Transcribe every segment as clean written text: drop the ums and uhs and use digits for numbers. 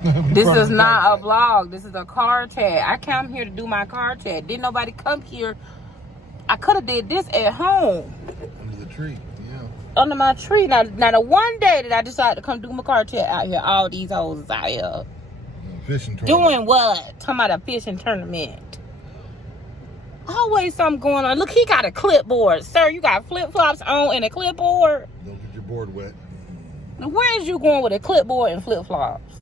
This is not a vlog. This is a car chat. I came here to do my car chat. Didn't nobody come here. I could have did this at home. Under the tree, yeah. Under my tree. Now the one day that I decided to come do my car chat out here, all these hoes is out here. Fishing tournament. Doing what? Talking about a fishing tournament. Always something going on. Look, he got a clipboard. Sir, you got flip-flops on and a clipboard? Don't get your board wet. Now, where is you going with a clipboard and flip-flops?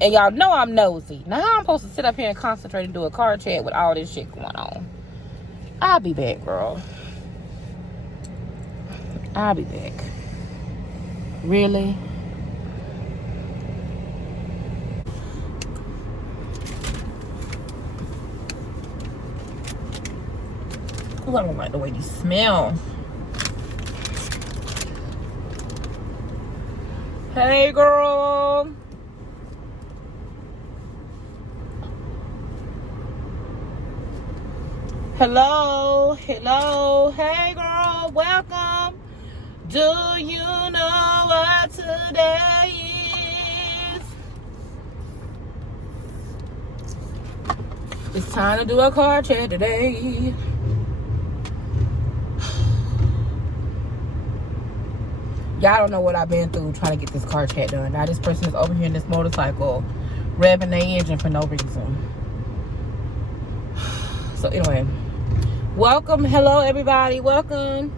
And y'all know I'm nosy. Now, how I'm supposed to sit up here and concentrate and do a car chat with all this shit going on? I'll be back, girl. I'll be back. Really? Ooh, I don't like the way these smell. Hey, girl. Hello, hello, hey girl, welcome. Do you know what today is? It's time to do a car chat today. Y'all don't know what I've been through trying to get this car chat done. Now this person is over here in this motorcycle revving their engine for no reason. So anyway, welcome. Hello, everybody. Welcome.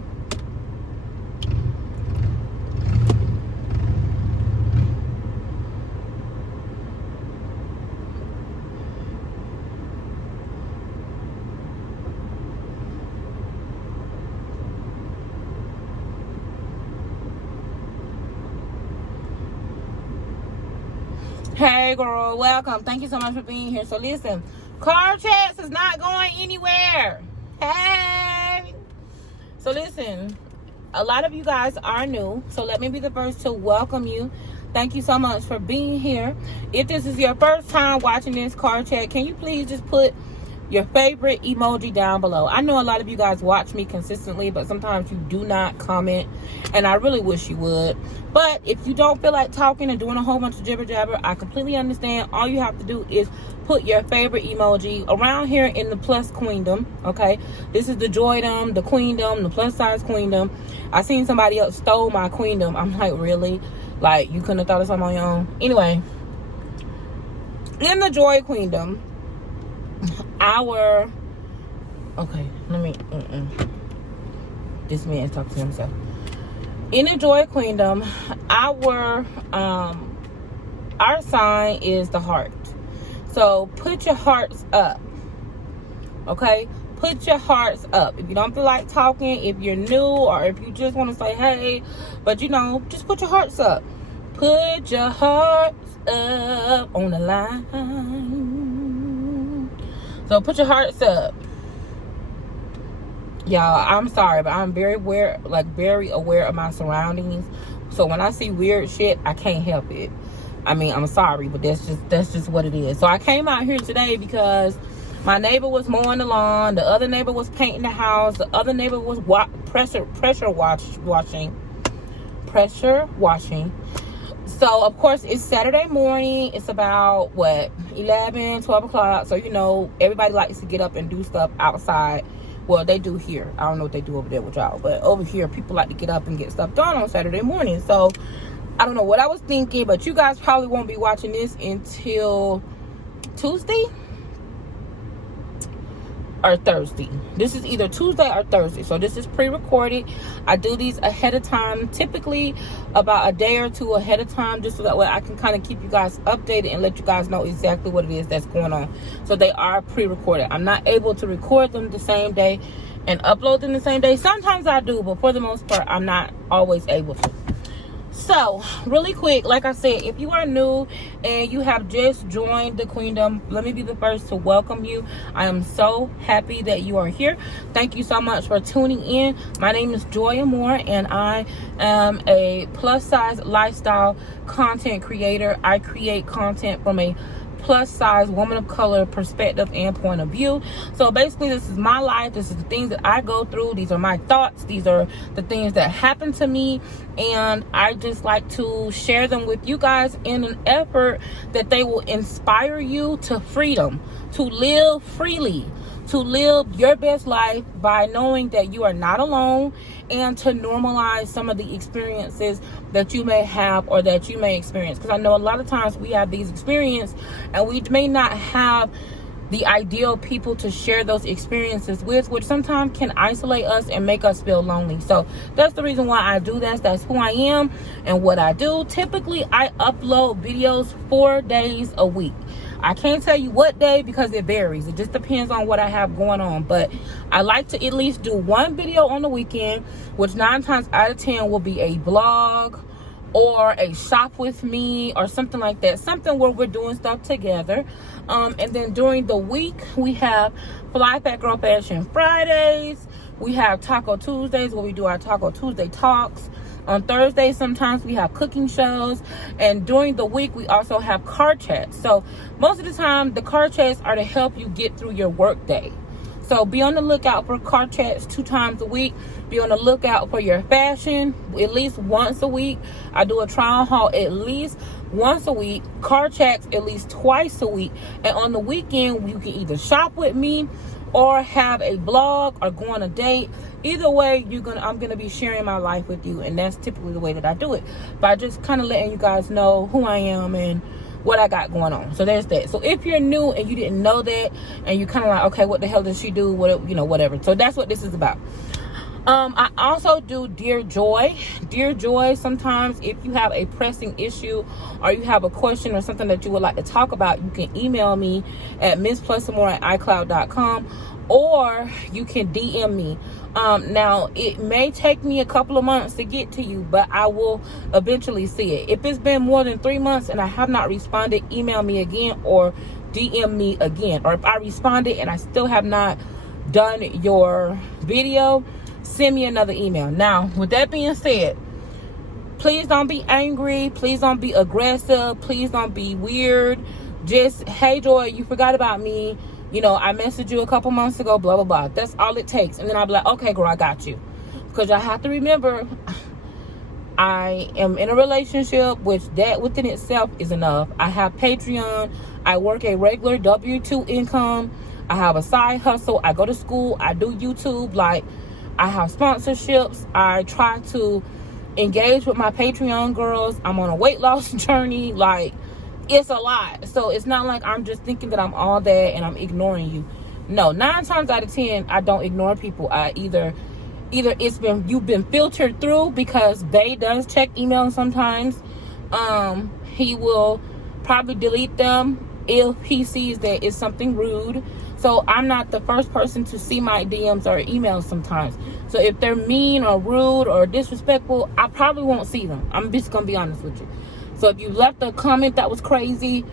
Hey, girl. Welcome. Thank you so much for being here. So listen, car chats is not going anywhere. Hey. So listen, a lot of you guys are new, so let me be the first to welcome you. Thank you so much for being here. If this is your first time watching this car chat, can you please just put your favorite emoji down below? I know a lot of you guys watch me consistently, but sometimes you do not comment, and I really wish you would. But if you don't feel like talking and doing a whole bunch of jibber jabber, I completely understand. All you have to do is put your favorite emoji around here in the plus queendom. Okay, this is the joydom, the queendom, the plus size queendom. I seen somebody else stole my queendom. I'm like, really? Like, you couldn't have thought of something on your own? Anyway, in the joy queendom, this man is talking to himself. In the joy queendom, our sign is the heart. So put your hearts up. Okay, put your hearts up. If you don't feel like talking, if you're new, or if you just want to say hey, but you know, just put your hearts up. Put your hearts up on the line. So put your hearts up. Y'all, I'm sorry, but I'm very aware of my surroundings. So when I see weird shit, I can't help it. I mean, I'm sorry, but that's just what it is. So I came out here today because my neighbor was mowing the lawn, the other neighbor was painting the house, the other neighbor was pressure washing. So of course it's Saturday morning. It's about 11, 12 o'clock. So you know, everybody likes to get up and do stuff outside. Well, they do here. I don't know what they do over there with y'all, but over here people like to get up and get stuff done on Saturday morning. So I don't know what I was thinking, but you guys probably won't be watching this until Tuesday or Thursday. This is either Tuesday or Thursday. So this is pre-recorded. I do these ahead of time, typically about a day or two ahead of time, just so that way I can kind of keep you guys updated and let you guys know exactly what it is that's going on. So they are pre-recorded. I'm not able to record them the same day and upload them the same day. Sometimes I do, but for the most part, I'm not always able to. So really quick, like I said, if you are new and you have just joined the queendom, let me be the first to welcome you. I am so happy that you are here. Thank you so much for tuning in. My name is Joy Amor, and I am a plus size lifestyle content creator. I create content from a plus size woman of color perspective and point of view. So basically, this is my life. This is the things that I go through. These are my thoughts. These are the things that happen to me, and I just like to share them with you guys in an effort that they will inspire you to freedom, to live freely, to live your best life by knowing that you are not alone, and to normalize some of the experiences that you may have or that you may experience. Because I know a lot of times we have these experiences and we may not have the ideal people to share those experiences with, which sometimes can isolate us and make us feel lonely. So that's the reason why I do this. That's who I am and what I do. Typically, I upload videos 4 days a week. I can't tell you what day because it varies. It just depends on what I have going on. But I like to at least do one video on the weekend, which 9 times out of 10 will be a vlog or a shop with me or something like that. Something where we're doing stuff together. And then during the week, we have Fly Fat Girl Fashion Fridays. We have Taco Tuesdays where we do our Taco Tuesday talks. On Thursdays, sometimes we have cooking shows. And during the week, we also have car chats. So most of the time, the car chats are to help you get through your work day. So be on the lookout for car chats 2 times a week. Be on the lookout for your fashion at least once a week. I do a trial haul at least once a week. Car chats at least twice a week. And on the weekend, you can either shop with me or have a blog or go on a date. Either way, I'm gonna be sharing my life with you, and that's typically the way that I do it, by just kind of letting you guys know who I am and what I got going on. So there's that. So if you're new and you didn't know that, and you kind of like, okay, what the hell does she do? Whatever. So that's what this is about. I also do Dear Joy. Dear Joy, sometimes if you have a pressing issue or you have a question or something that you would like to talk about, you can email me at missplusamore@icloud.com, or you can DM me. Now, it may take me a couple of months to get to you, but I will eventually see it. If it's been more than 3 months and I have not responded, email me again or DM me again. Or if I responded and I still have not done your video, send me another email. Now, with that being said, please don't be angry. Please don't be aggressive. Please don't be weird. Just, hey, Joy, you forgot about me. I messaged you a couple months ago, blah, blah, blah. That's all it takes. And then I'll be like, okay, girl, I got you. Because I have to remember, I am in a relationship, which that within itself is enough. I have Patreon. I work a regular W-2 income. I have a side hustle. I go to school. I do YouTube. I have sponsorships. I try to engage with my Patreon girls. I'm on a weight loss journey. It's a lot. So it's not like I'm just thinking that I'm all that and I'm ignoring you. No, 9 times out of 10, I don't ignore people. I either you've been filtered through, because Bay does check emails sometimes. He will probably delete them if he sees that it's something rude. So I'm not the first person to see my DMs or emails sometimes. So if they're mean or rude or disrespectful, I probably won't see them. I'm just gonna be honest with you. So if you left a comment that was crazy,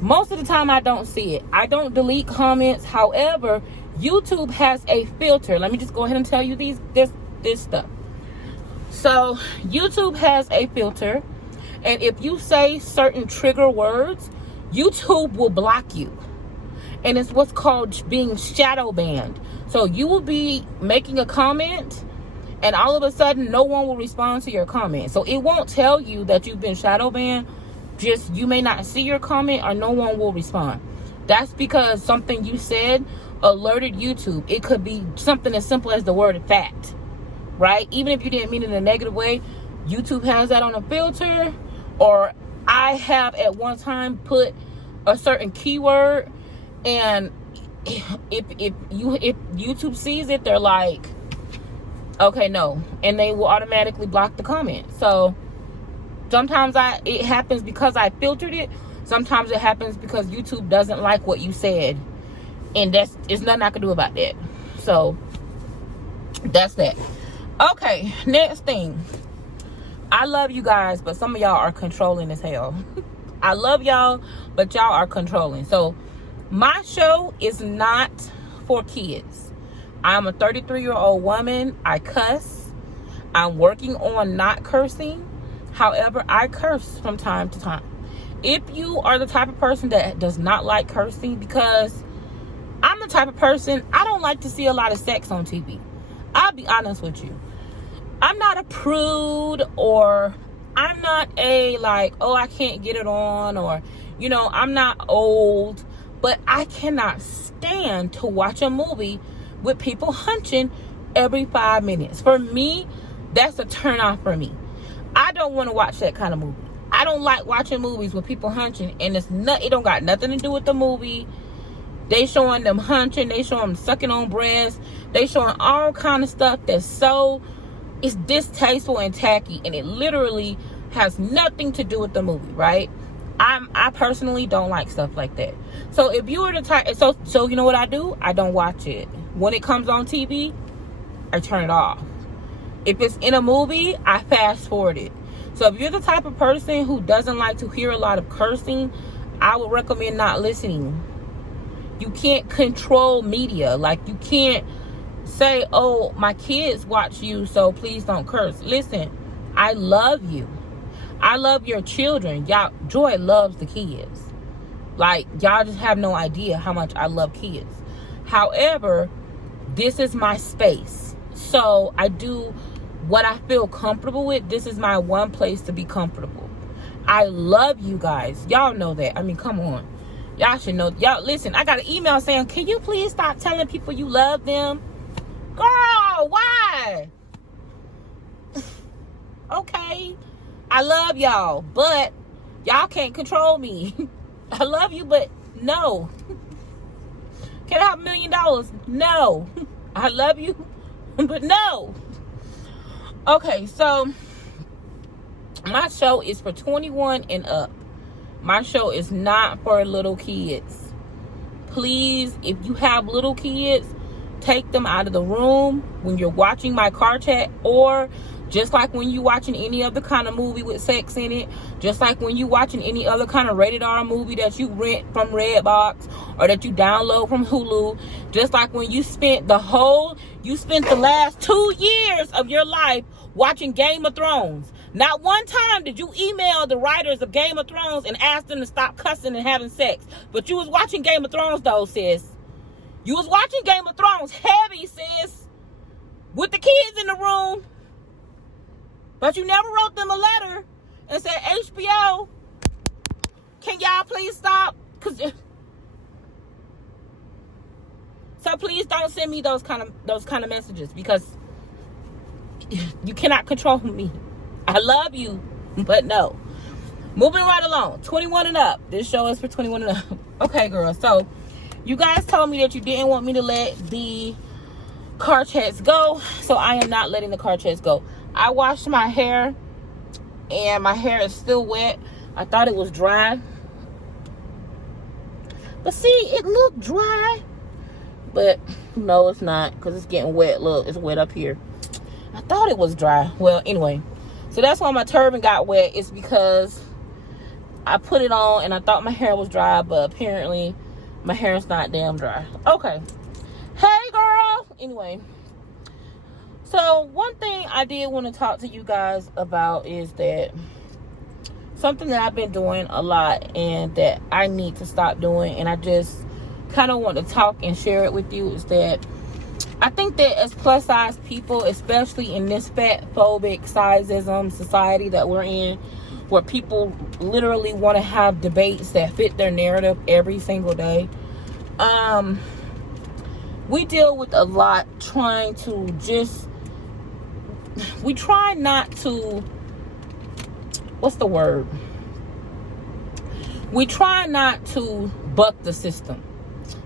most of the time I don't see it. I don't delete comments. However, YouTube has a filter. Let me just go ahead and tell you this stuff. So YouTube has a filter, and if you say certain trigger words, YouTube will block you. And it's what's called being shadow banned. So you will be making a comment, and all of a sudden no one will respond to your comment. So it won't tell you that you've been shadow banned. Just, you may not see your comment or no one will respond. That's because something you said alerted YouTube. It could be something as simple as the word fact, right? Even if you didn't mean it in a negative way, YouTube has that on a filter. Or I have at one time put a certain keyword, and if YouTube sees it, they're like, okay, no, and they will automatically block the comment. So sometimes it happens because I filtered it. Sometimes it happens because YouTube doesn't like what you said, and it's nothing I can do about that. So that's that. Okay, next thing. I love you guys, but some of y'all are controlling as hell. I love y'all, but y'all are controlling. So my show is not for kids. I'm a 33-year-old woman. I cuss. I'm working on not cursing. However, I curse from time to time. If you are the type of person that does not like cursing, because I'm the type of person, I don't like to see a lot of sex on TV. I'll be honest with you. I'm not a prude, or I'm not a like, oh, I can't get it on, or, you know, I'm not old, but I cannot stand to watch a movie with people hunching every 5 minutes. For me, that's a turn off for me. I don't want to watch that kind of movie. I don't like watching movies with people hunching, and it don't got nothing to do with the movie. They showing them hunching, they showing them sucking on breasts, they showing all kind of stuff that's so, it's distasteful and tacky, and it literally has nothing to do with the movie, right? I personally don't like stuff like that. So if you were the type, so you know what I do? I don't watch it. When it comes on TV, I turn it off. If it's in a movie, I fast forward it. So if you're the type of person who doesn't like to hear a lot of cursing, I would recommend not listening. You can't control media. Like, you can't say, oh, my kids watch you, so please don't curse. Listen, I love you. I love your children. Y'all, Joy loves the kids. Like, y'all just have no idea how much I love kids. However, this is my space. So I do what I feel comfortable with. This is my one place to be comfortable. I love you guys. Y'all know that. I mean, come on. Y'all should know. Y'all, listen, I got an email saying, can you please stop telling people you love them? Girl, why? Okay. I love y'all, but y'all can't control me. I love you, but no. Can I have $1 million? No. I love you, but no. Okay, so my show is for 21 and up. My show is not for little kids. Please, if you have little kids, take them out of the room when you're watching my car chat, or just like when you're watching any other kind of movie with sex in it, just like when you're watching any other kind of rated R movie that you rent from Redbox or that you download from Hulu, just like when you spent the last 2 years of your life watching Game of Thrones. Not one time did you email the writers of Game of Thrones and ask them to stop cussing and having sex. But you was watching Game of Thrones though, sis. You was watching Game of Thrones heavy, sis. With the kids in the room. But you never wrote them a letter and said, HBO, can y'all please stop? So please don't send me those kind of messages, because you cannot control me. I love you, but no. Moving right along. 21 and up. This show is for 21 and up. Okay, girl. So you guys told me that you didn't want me to let the car chats go. So I am not letting the car chats go. I washed my hair, and my hair is still wet. I thought it was dry. But see, it looked dry. But no, it's not, because it's getting wet. Look, it's wet up here. I thought it was dry. Well, anyway. So that's why my turban got wet. It's because I put it on and I thought my hair was dry, but apparently my hair is not damn dry. Okay. Hey, girl. Anyway. So one thing I did want to talk to you guys about is that something that I've been doing a lot and that I need to stop doing, and I just kind of want to talk and share it with you, is that I think that as plus size people, especially in this fat phobic sizeism society that we're in, where people literally want to have debates that fit their narrative every single day, we deal with a lot trying to just, we try not to, what's the word? We try not to buck the system.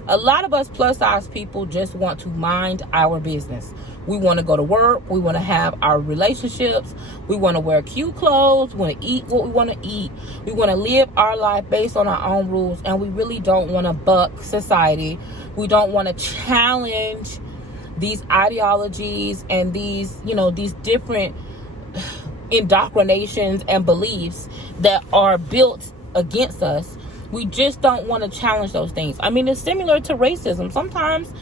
A lot of us plus size people just want to mind our business. We want to go to work. We want to have our relationships. We want to wear cute clothes. We want to eat what we want to eat. We want to live our life based on our own rules. And we really don't want to buck society. We don't want to challenge these ideologies and these, these different indoctrinations and beliefs that are built against us. We just don't want to challenge those things. I mean, it's similar to racism. Sometimes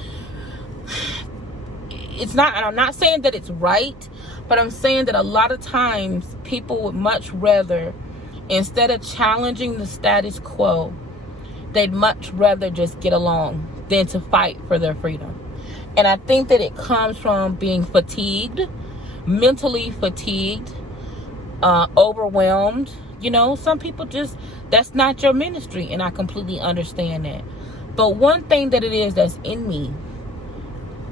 it's not, and I'm not saying that it's right, but I'm saying that a lot of times people would much rather Instead of challenging the status quo, they'd much rather just get along than to fight for their freedom. And I think that it comes from being fatigued, mentally fatigued, overwhelmed. You know, some people just, that's not your ministry, and I completely understand that. But one thing that it is that's in me,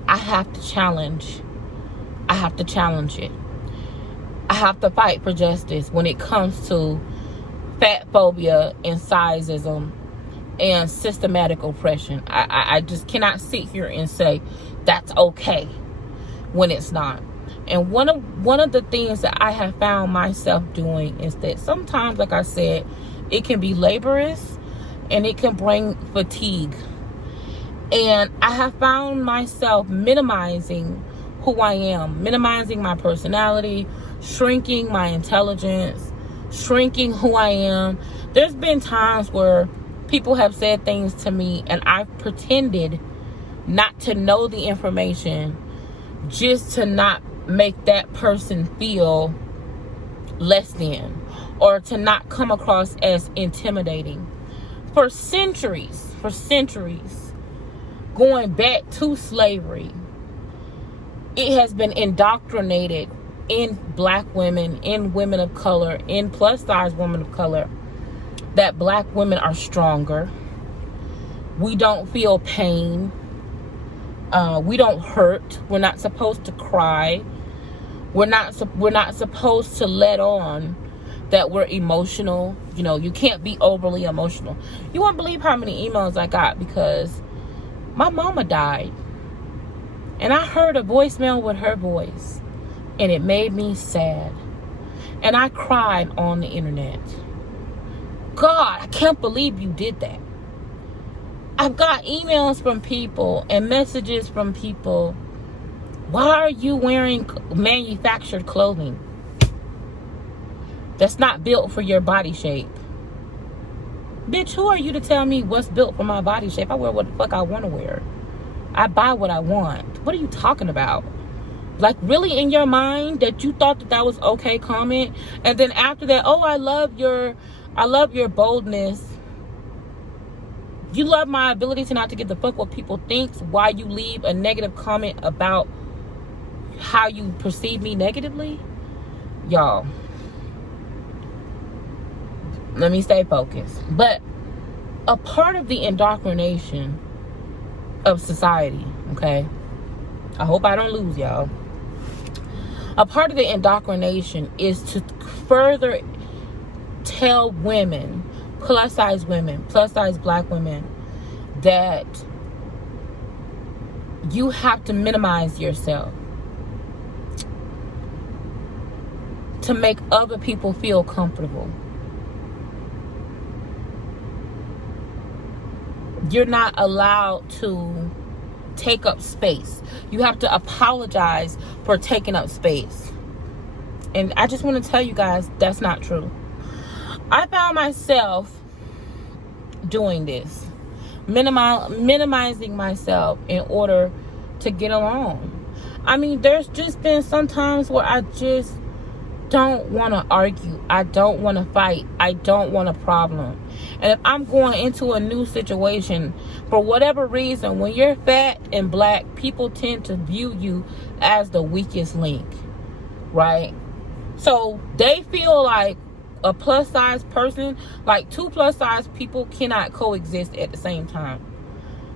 I have to challenge. I have to challenge it. I have to fight for justice when it comes to fat phobia and sizeism and systematic oppression. I just cannot sit here and say that's okay when it's not. And one of the things that I have found myself doing is that sometimes, like I said, it can be laborious and it can bring fatigue. And I have found myself minimizing who I am, minimizing my personality, shrinking my intelligence, shrinking who I am. There's been times where people have said things to me and I've pretended not to know the information just to not make that person feel less than, or to not come across as intimidating. For centuries, going back to slavery, it has been indoctrinated in black women, in women of color, in plus size women of color, that black women are stronger. We don't feel pain. We don't hurt. We're not supposed to cry. We're not supposed to let on that we're emotional. You know, you can't be overly emotional. You won't believe how many emails I got because my mama died. And I heard a voicemail with her voice. And it made me sad. And I cried on the internet. God, I can't believe you did that. I've got emails from people and messages from people. Why are you wearing manufactured clothing that's not built for your body shape? Bitch, who are you to tell me what's built for my body shape? I wear what the fuck I want to wear. I buy what I want. What are you talking about? Like, really, in your mind that you thought that was okay comment, and then after that, oh, I love your boldness. You love my ability to not to give the fuck what people think, why you leave a negative comment about how you perceive me negatively. Y'all, let me stay focused. But a part of the indoctrination of society, okay, I hope I don't lose y'all. A part of the indoctrination is to further tell women, plus size black women, that you have to minimize yourself to make other people feel comfortable. You're not allowed to take up space. You have to apologize for taking up space. And I just want to tell you guys, that's not true. I found myself doing this, minimizing myself in order to get along. I mean, there's just been some times where I just don't want to argue. I don't want to fight. I don't want a problem. And if I'm going into a new situation, for whatever reason, when you're fat and black, people tend to view you as the weakest link, right? So they feel like a plus size person, like two plus size people cannot coexist at the same time,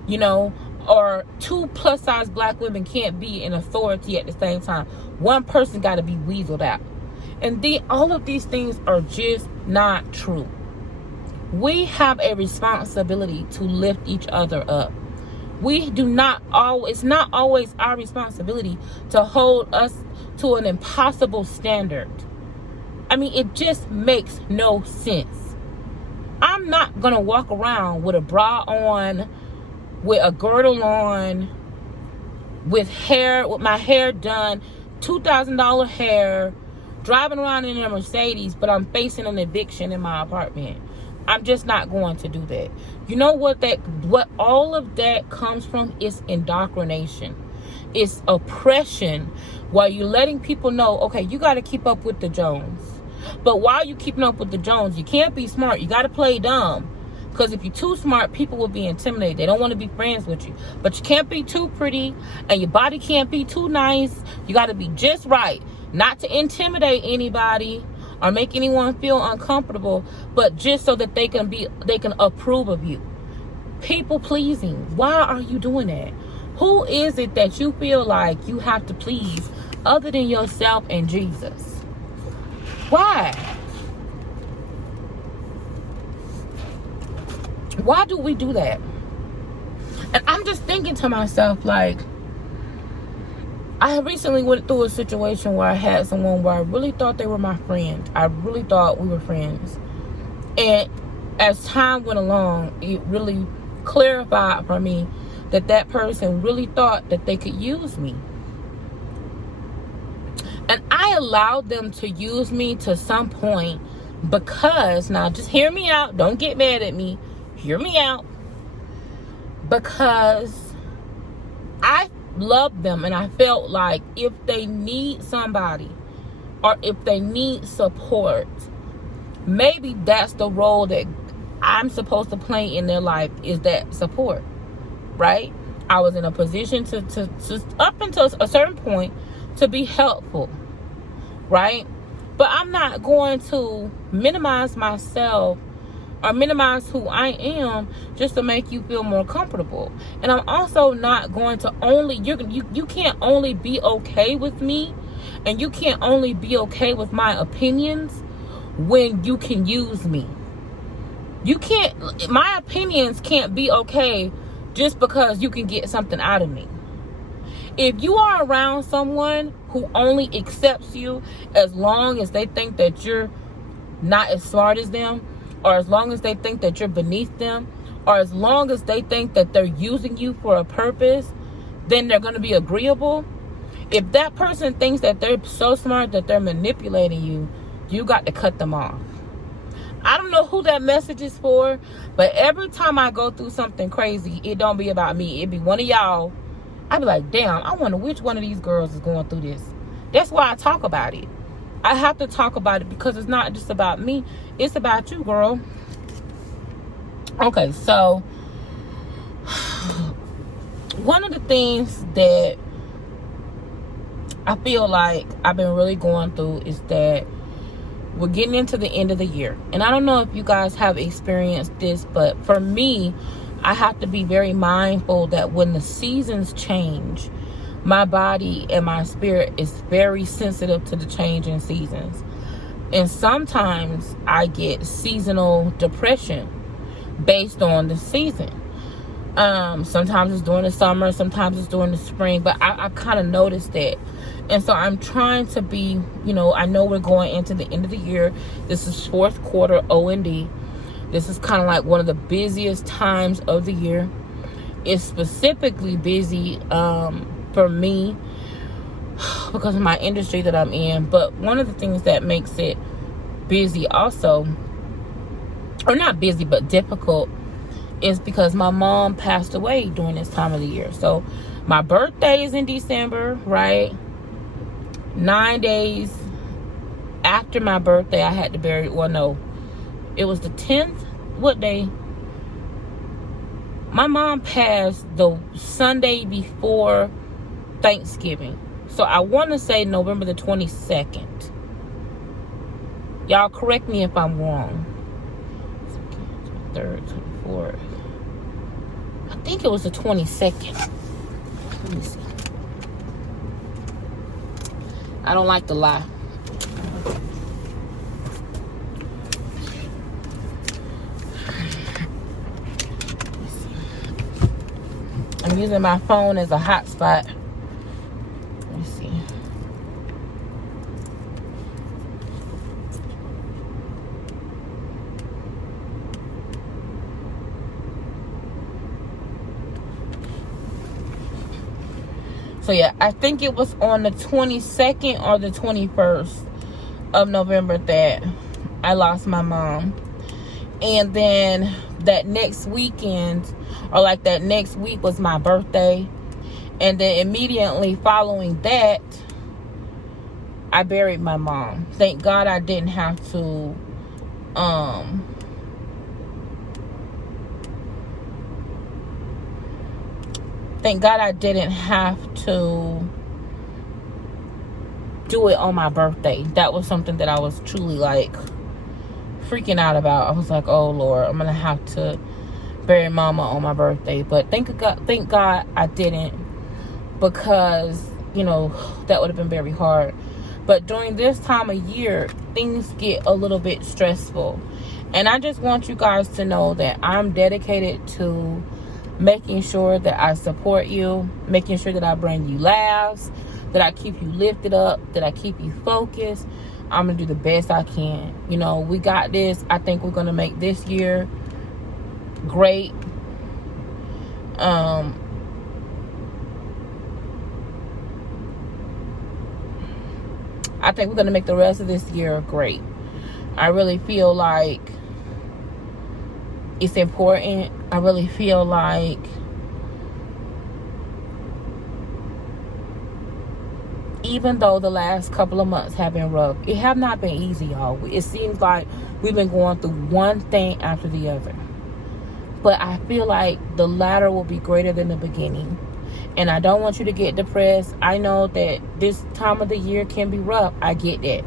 you know, or two plus size black women can't be in authority at the same time. One person got to be weaseled out. And all of these things are just not true. We have a responsibility to lift each other up. It's not always our responsibility to hold us to an impossible standard. I mean, it just makes no sense. I'm not going to walk around with a bra on, with a girdle on, with my hair done, $2,000 hair, driving around in a Mercedes, but I'm facing an eviction in my apartment. I'm just not going to do that. You know what all of that comes from is indoctrination. It's oppression, while you're letting people know, okay, you got to keep up with the Jones. But why are you keeping up with the Jones? You can't be smart. You got to play dumb. Because if you're too smart, people will be intimidated. They don't want to be friends with you. But you can't be too pretty, and your body can't be too nice. You got to be just right. Not to intimidate anybody or make anyone feel uncomfortable, but just so that they can approve of you. People pleasing. Why are you doing that? Who is it that you feel like you have to please other than yourself and Jesus? Why? Why do we do that? And I'm just thinking to myself, like, I recently went through a situation where I had someone where I really thought they were my friend. I really thought we were friends. And as time went along, it really clarified for me that that person really thought that they could use me. And I allowed them to use me to some point because, now just hear me out. Don't get mad at me. Hear me out. Because I loved them and I felt like if they need somebody or if they need support, maybe that's the role that I'm supposed to play in their life, is that support, right? I was in a position to up until a certain point to be helpful, right? But I'm not going to minimize myself or minimize who I am just to make you feel more comfortable. And I'm also not going to only, you can't only be okay with me, and you can't only be okay with my opinions when you can use me. You can't, my opinions can't be okay just because you can get something out of me. If you are around someone who only accepts you as long as they think that you're not as smart as them, or as long as they think that you're beneath them, or as long as they think that they're using you for a purpose, then they're going to be agreeable. If that person thinks that they're so smart that they're manipulating you, you got to cut them off. I don't know who that message is for, but every time I go through something crazy, it don't be about me. It be one of y'all. I be like, damn, I wonder which one of these girls is going through this. That's why I talk about it. I have to talk about it because it's not just about me. It's about you, girl. Okay, so one of the things that I feel like I've been really going through is that we're getting into the end of the year. And I don't know if you guys have experienced this, but for me, I have to be very mindful that when the seasons change, my body and my spirit is very sensitive to the change in seasons. And sometimes I get seasonal depression based on the season. Sometimes it's during the summer, sometimes it's during the spring, but I kind of noticed that. And so I'm trying to be, I know we're going into the end of the year. This is fourth quarter O&D. This is kind of like one of the busiest times of the year. It's specifically busy for me because of my industry that I'm in. But one of the things that makes it busy also, or not busy, but difficult, is because my mom passed away during this time of the year. So my birthday is in December, right? 9 days after my birthday, I had to bury, well, no, it was the 10th. What day? My mom passed the Sunday before Thanksgiving. So I want to say November the 22nd. Y'all correct me if I'm wrong. 23rd, 24th. I think it was the 22nd. Let me see. I don't like to lie. I'm using my phone as a hotspot. Let me see. So yeah, I think it was on the 22nd or the 21st of November that I lost my mom. And then that next weekend, or like that next week, was my birthday. And then immediately following that I buried my mom. Thank God I didn't have to thank God I didn't have to do it on my birthday. That was something that I was truly like freaking out about. I was like, oh Lord, I'm gonna have to bury mama on my birthday. But thank God I didn't, because you know that would have been very hard. But during this time of year, things get a little bit stressful, and I just want you guys to know that I'm dedicated to making sure that I support you, making sure that I bring you laughs, that I keep you lifted up, that I keep you focused. I'm gonna do the best I can. You know, we got this. I think we're gonna make this year great. I think we're gonna make the rest of this year great. I really feel like it's important. I really feel like even though the last couple of months have been rough, it have not been easy, y'all. It seems like we've been going through one thing after the other. But I feel like the latter will be greater than the beginning. And I don't want you to get depressed. I know that this time of the year can be rough. I get that.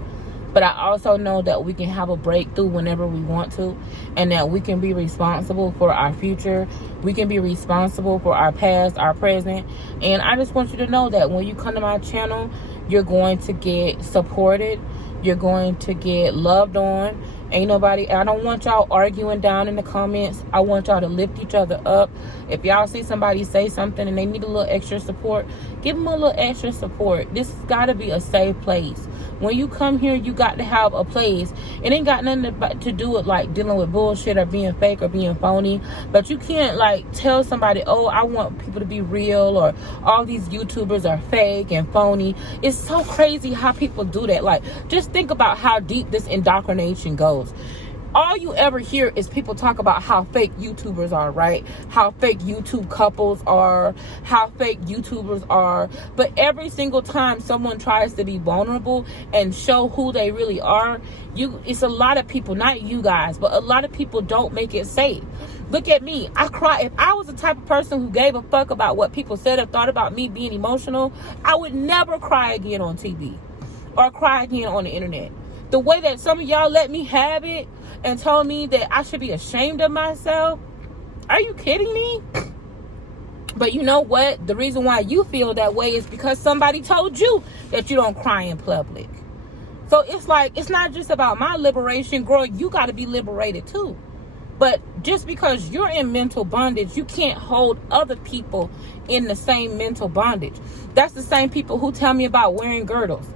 But I also know that we can have a breakthrough whenever we want to, and that we can be responsible for our future. We can be responsible for our past, our present. And I just want you to know that when you come to my channel, you're going to get supported. You're going to get loved on. Ain't nobody, I don't want y'all arguing down in the comments. I want y'all to lift each other up. If y'all see somebody say something and they need a little extra support, give them a little extra support. This has got to be a safe place. When you come here, you got to have a place. It ain't got nothing to do with like dealing with bullshit or being fake or being phony. But you can't like tell somebody, oh, I want people to be real, or all these YouTubers are fake and phony. It's so crazy how people do that. Like, just think about how deep this indoctrination goes. All you ever hear is people talk about how fake YouTubers are, right? How fake YouTube couples are, how fake YouTubers are. But every single time someone tries to be vulnerable and show who they really are, it's a lot of people, not you guys, but a lot of people don't make it safe. Look at me. I cry. If I was the type of person who gave a fuck about what people said or thought about me being emotional, I would never cry again on TV or cry again on the internet. The way that some of y'all let me have it and told me that I should be ashamed of myself. Are you kidding me? But you know what? The reason why you feel that way is because somebody told you that you don't cry in public. So it's like, it's not just about my liberation. Girl, you got to be liberated too. But just because you're in mental bondage, you can't hold other people in the same mental bondage. That's the same people who tell me about wearing girdles.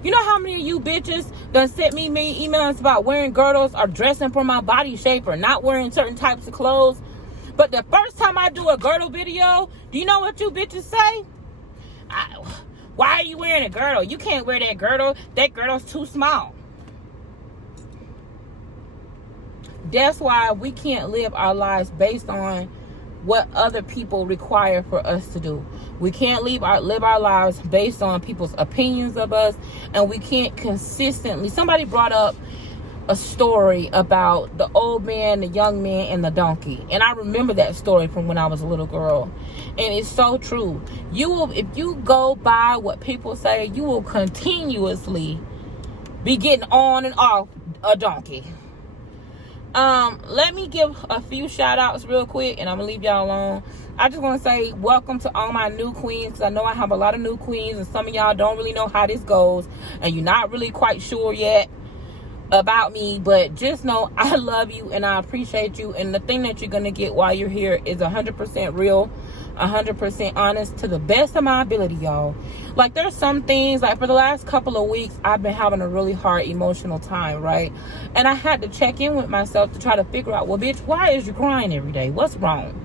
You know how many of you bitches done sent me emails about wearing girdles or dressing for my body shape or not wearing certain types of clothes? But the first time I do a girdle video, do you know what you bitches say? Why are you wearing a girdle? You can't wear that girdle. That girdle's too small. That's why we can't live our lives based on what other people require for us to do. We can't live our lives based on people's opinions of us, and we can't consistently. Somebody brought up a story about the old man, the young man, and the donkey, and I remember that story from when I was a little girl, and it's so true. You will, if you go by what people say, you will continuously be getting on and off a donkey. Let me give a few shout outs real quick, and I'm gonna leave y'all alone. I just want to say welcome to all my new queens, because I know I have a lot of new queens, and some of y'all don't really know how this goes, and you're not really quite sure yet about me. But just know I love you and I appreciate you, and the thing that you're gonna get while you're here is 100% real, 100% honest, to the best of my ability, y'all. Like, there's some things, like for the last couple of weeks, I've been having a really hard emotional time, right? And I had to check in with myself to try to figure out, well, bitch, why is you crying every day? What's wrong?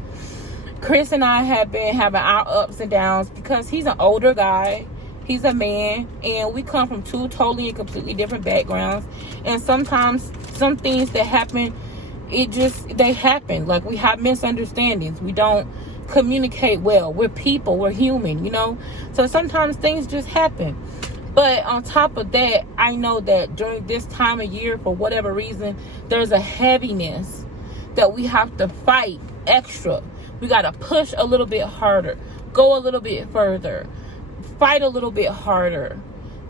Chris and I have been having our ups and downs because he's an older guy. He's a man, and we come from two totally and completely different backgrounds. And sometimes some things that happen, they happen. Like, we have misunderstandings. We don't communicate well. We're people. We're human, you know? So sometimes things just happen. But on top of that, I know that during this time of year, for whatever reason, there's a heaviness that we have to fight extra. We got to push a little bit harder, go a little bit further, fight a little bit harder,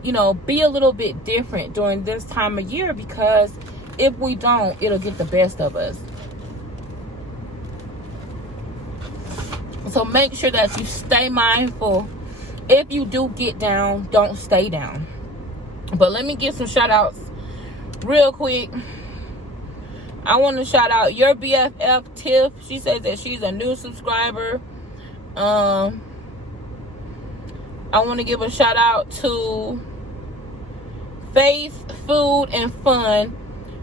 you know, be a little bit different during this time of year, because if we don't, it'll get the best of us. So make sure that you stay mindful. If you do get down, don't stay down. But let me give some shout outs real quick. I want to shout out your BFF Tiff. She says that she's a new subscriber. I want to give a shout out to Faith, Food, and Fun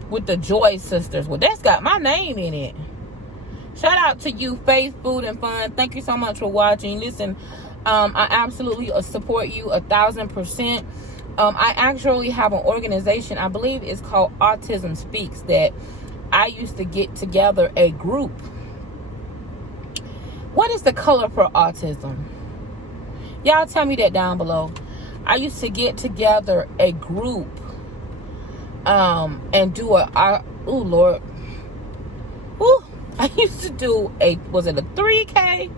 with the Joy Sisters. Well, that's got my name in it. Shout out to you, Faith, Food, and Fun. Thank you so much for watching. Listen, I absolutely support you 1,000%. I actually have an organization, I believe it's called Autism Speaks, that I used to get together a group. What is the color for autism? Y'all tell me that down below. I used to get together a group and do oh Lord. Woo. I used to do was it a 3K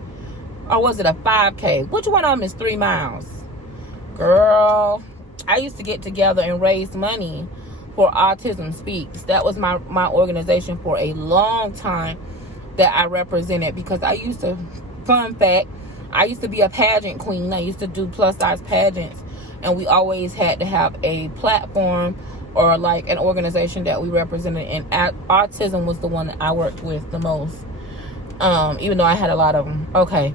or was it a 5K? Which one of them is 3 miles? Girl, I used to get together and raise money for Autism Speaks. That was my organization for a long time that I represented, because I used to, fun fact, I used to be a pageant queen. I used to do plus size pageants, and we always had to have a platform or like an organization that we represented, and autism was the one that I worked with the most, even though I had a lot of them. Okay,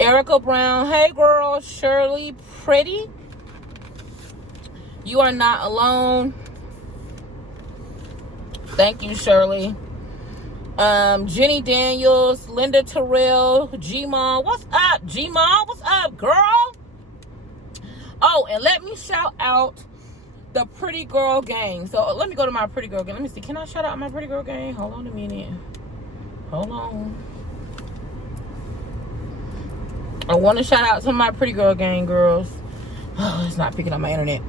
Erica Brown, hey girl. Shirley Pretty, you are not alone. Thank you, Shirley. Jenny Daniels, Linda Terrell, G-Mall, what's up? G-Mall, what's up, girl? Oh, and let me shout out the Pretty Girl Gang. So let me go to my Pretty Girl Gang. Let me see. Can I shout out my Pretty Girl Gang? Hold on a minute. Hold on. I want to shout out to my Pretty Girl Gang girls. Oh, it's not picking up my internet.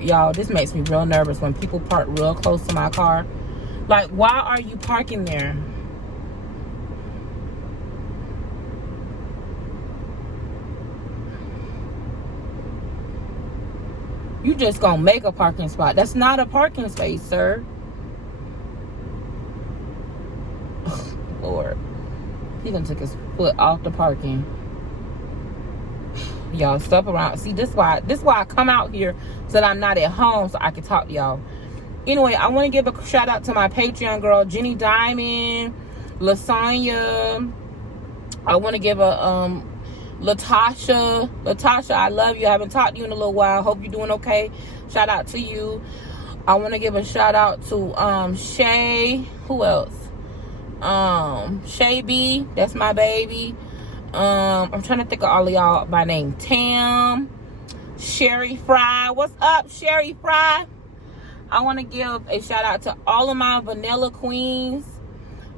Y'all, this makes me real nervous when people park real close to my car. Like, why are you parking there? You just gonna make a parking spot. That's not a parking space, sir. Oh, Lord. He done took his foot off the parking. Y'all, stuff around. See, this why I come out here, so that I'm not at home, so I can talk to y'all. Anyway, I want to give a shout out to my Patreon girl, Jenny Diamond, Lasagna. I want to give a Latasha, I love you. I haven't talked to you in a little while. Hope you're doing okay. Shout out to you. I want to give a shout out to Shay. Who else? Shay B. That's my baby. I'm trying to think of all of y'all by name. Tam, Sherry Fry. What's up, Sherry Fry? I want to give a shout out to all of my vanilla queens,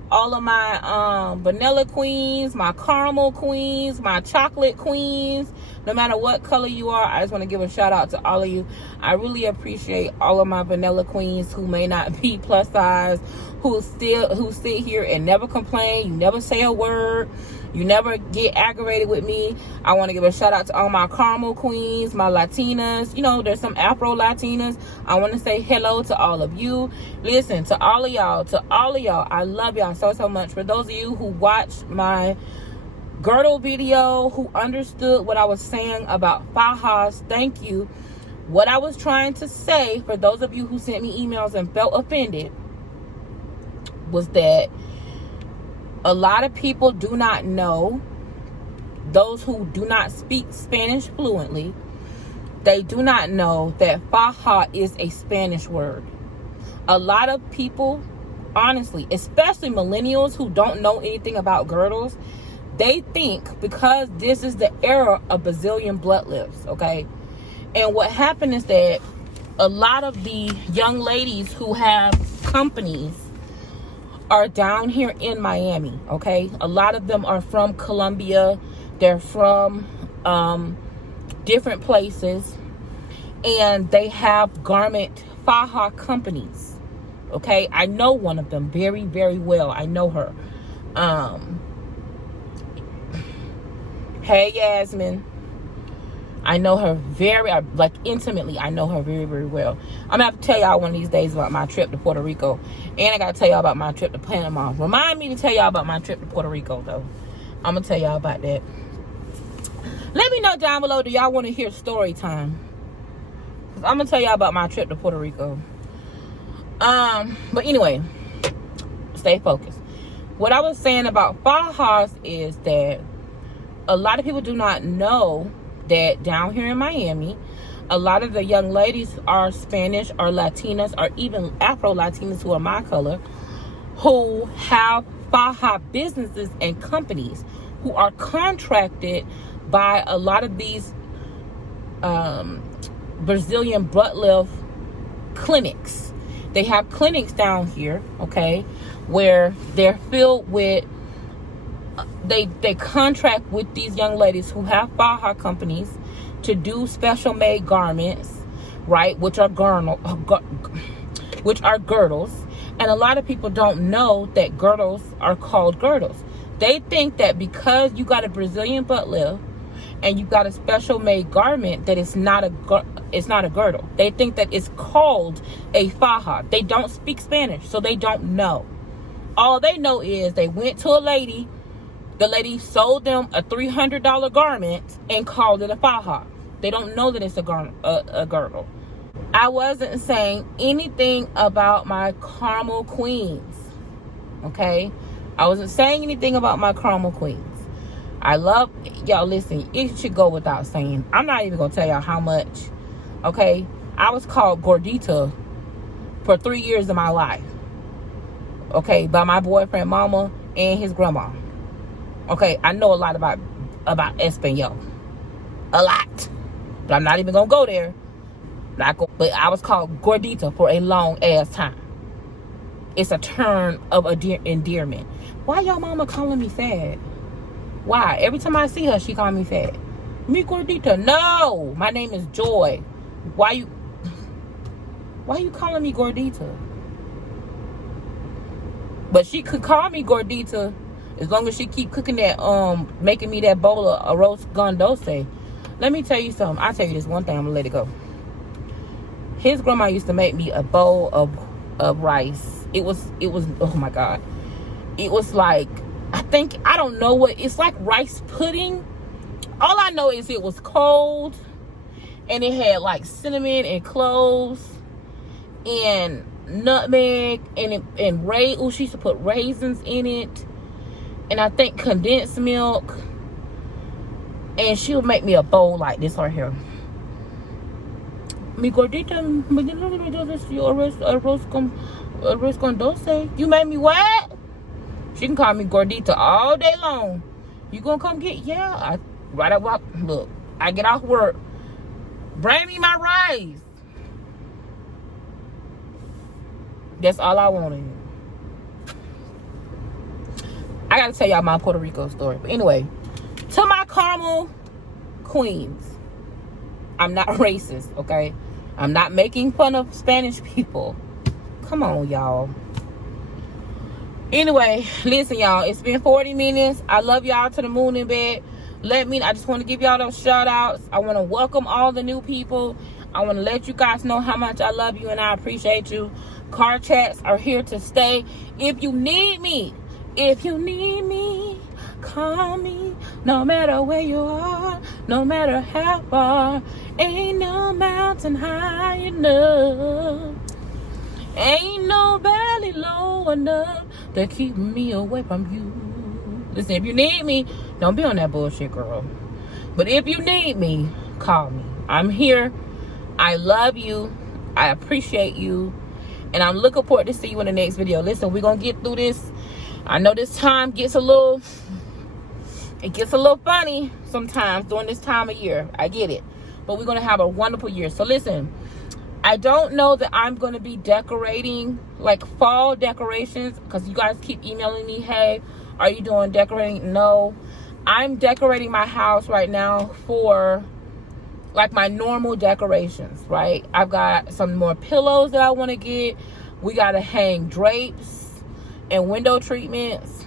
all of my vanilla queens, my caramel queens, my chocolate queens. No matter what color you are, I just want to give a shout out to all of you. I really appreciate all of my vanilla queens who may not be plus size, who sit here and never complain. You never say a word. You never get aggravated with me. I want to give a shout out to all my caramel queens, my Latinas. You know, there's some Afro Latinas. I want to say hello to all of you. Listen, to all of y'all, I love y'all so much. For those of you who watched my girdle video, who understood what I was saying about fajas, thank you. What I was trying to say, for those of you who sent me emails and felt offended, was that a lot of people do not know, those who do not speak Spanish fluently, they do not know that faja is a Spanish word. A lot of people, honestly, especially millennials who don't know anything about girdles, they think because this is the era of Brazilian blood lifts, okay? And what happened is that a lot of the young ladies who have companies are down here in Miami, okay? A lot of them are from Colombia. They're from different places. And they have garment faja companies, okay? I know one of them very, very well. I know her. Hey, Yasmin. I know her intimately. I know her very, very well. I'm going to have to tell y'all one of these days about my trip to Puerto Rico. And I got to tell y'all about my trip to Panama. Remind me to tell y'all about my trip to Puerto Rico, though. I'm going to tell y'all about that. Let me know down below, do y'all want to hear story time? Because I'm going to tell y'all about my trip to Puerto Rico. But anyway, stay focused. What I was saying about fajas is that a lot of people do not know that down here in Miami, a lot of the young ladies are Spanish or Latinas or even Afro-Latinas who are my color, who have faja businesses and companies who are contracted by a lot of these Brazilian butt lift clinics. They have clinics down here, okay, where they're filled with they contract with these young ladies who have faja companies to do special made garments, right, which are girdles. And a lot of people don't know that girdles are called girdles. They think that because you got a Brazilian butt lift and you got a special made garment, that it's not a girdle. They think that it's called a faja. They don't speak Spanish, so they don't know. All they know is they went to a lady. The lady sold them a $300 garment and called it a faja. They don't know that it's a girdle. I wasn't saying anything about my caramel queens, okay? I wasn't saying anything about my caramel queens. I love, y'all listen, it should go without saying. I'm not even going to tell y'all how much, okay? I was called gordita for 3 years of my life, okay, by my boyfriend mama and his grandma. Okay, I know a lot about Espanol. A lot. But I'm not even going to go there. But I was called gordita for a long ass time. It's a term of endearment. Why y'all mama calling me fat? Why? Every time I see her, she call me fat. Me gordita. No, my name is Joy. Why you calling me gordita? But she could call me gordita as long as she keep cooking that, making me that bowl of arroz con dossier. Let me tell you something. I'll tell you this one thing. I'm gonna let it go. His grandma used to make me a bowl of rice. It was, oh my God. It was like, I don't know what, it's like rice pudding. All I know is it was cold and it had like cinnamon and cloves and nutmeg and she used to put raisins in it. And I think condensed milk. And she would make me a bowl like this right here. Mi gordita, arroz con dossier. You made me what? She can call me gordita all day long. You gonna come get? Yeah. Look, I get off work. Bring me my rice. That's all I wanted. I gotta tell y'all my Puerto Rico story. But anyway, to my caramel queens, I'm not racist, okay? I'm not making fun of Spanish people. Come on, y'all. Anyway, listen, y'all. It's been 40 minutes. I love y'all to the moon and back. I just want to give y'all those shout outs. I want to welcome all the new people. I want to let you guys know how much I love you and I appreciate you. Car chats are here to stay. If you need me, call me. No matter where you are, no matter how far, ain't no mountain high enough, ain't no valley low enough to keep me away from you. Listen, if you need me, don't be on that bullshit, girl. But if you need me, call me. I'm here. I love you. I appreciate you. And I'm looking forward to see you in the next video. Listen, we're going to get through this. I know this time gets a little funny sometimes during this time of year. I get it. But we're going to have a wonderful year. So listen, I don't know that I'm going to be decorating like fall decorations, because you guys keep emailing me, hey, are you doing decorating? No, I'm decorating my house right now for like my normal decorations, right? I've got some more pillows that I want to get. We got to hang drapes and window treatments.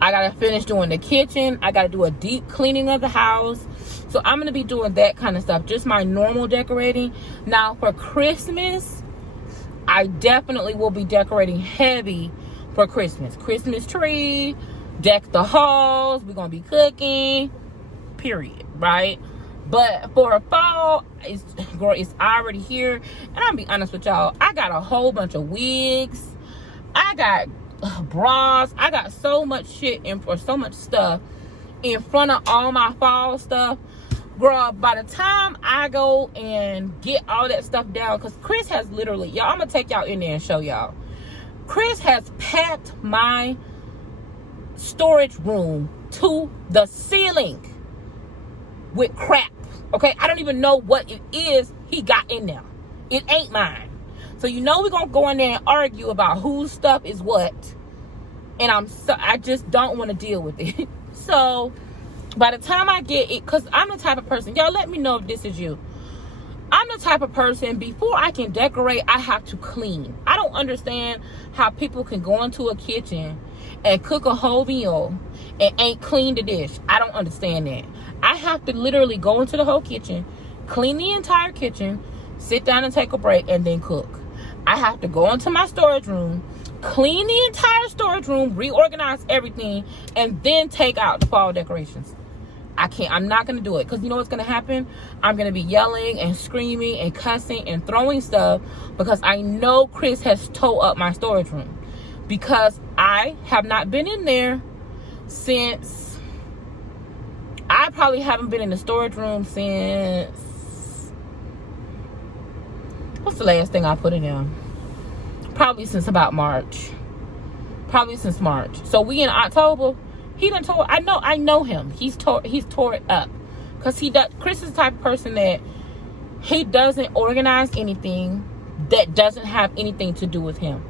I got to finish doing the kitchen. I got to do a deep cleaning of the house. So I'm going to be doing that kind of stuff, just my normal decorating. Now for Christmas, I definitely will be decorating heavy for Christmas. Christmas tree, deck the halls, we're going to be cooking, period, right? But for fall, it's already here. And I'll be honest with y'all, I got a whole bunch of wigs. I got bras. I got so much shit or so much stuff in front of all my fall stuff. Girl, by the time I go and get all that stuff down, because Chris has literally, y'all, I'm going to take y'all in there and show y'all. Chris has packed my storage room to the ceiling with crap. Okay, I don't even know what it is he got in there. It ain't mine. So you know we're going to go in there and argue about whose stuff is what. And I just don't want to deal with it. So by the time I get it, because I'm the type of person, y'all let me know if this is you. I'm the type of person, before I can decorate, I have to clean. I don't understand how people can go into a kitchen and cook a whole meal and ain't clean the dish. I don't understand that. I have to literally go into the whole kitchen, clean the entire kitchen, sit down and take a break, and then cook. I have to go into my storage room, clean the entire storage room, reorganize everything, and then take out the fall decorations. I'm not going to do it, because you know what's going to happen? I'm going to be yelling and screaming and cussing and throwing stuff, because I know Chris has tore up my storage room, because I have not been in there since, I probably haven't been in the storage room since, what's the last thing I put in there? Probably since about March. Probably since March. So we in October. He done tore. I know him. He's tore it up, because he does. Chris is the type of person that he doesn't organize anything that doesn't have anything to do with him.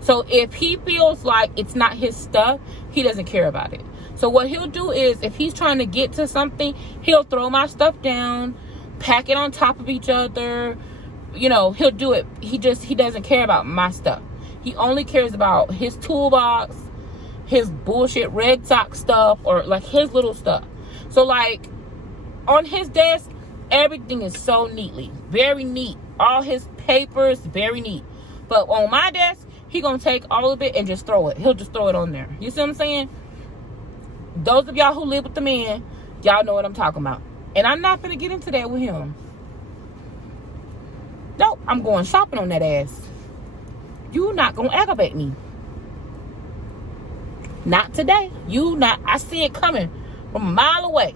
So if he feels like it's not his stuff, he doesn't care about it. So what he'll do is, if he's trying to get to something, he'll throw my stuff down, pack it on top of each other. You know, he'll do it. He doesn't care about my stuff. He only cares about his toolbox, his bullshit Red Sox stuff, or like his little stuff. So like on his desk, everything is so neatly, very neat. All his papers, very neat. But on my desk, he gonna take all of it and just throw it. He'll just throw it on there. You see what I'm saying? Those of y'all who live with the man, y'all know what I'm talking about. And I'm not gonna get into that with him. Nope, I'm going shopping on that ass. You not gonna aggravate me. Not today. I see it coming from a mile away.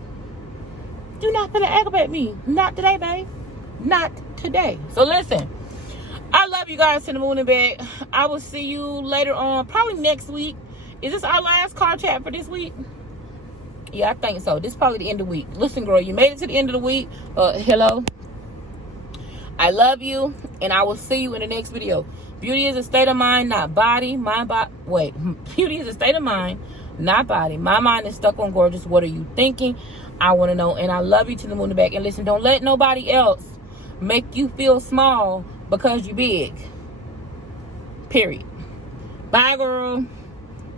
You're not gonna aggravate me. Not today, babe. Not today. So listen, I love you guys to the moon and back. I will see you later on, probably next week. Is this our last car chat for this week? Yeah, I think so. This is probably the end of the week. Listen, girl, you made it to the end of the week. Hello. I love you, and I will see you in the next video. Beauty is a state of mind, not body. Beauty is a state of mind, not body. My mind is stuck on gorgeous. What are you thinking? I want to know. And I love you to the moon and back. And listen, don't let nobody else make you feel small because you're big. Period. Bye, girl.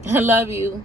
I love you.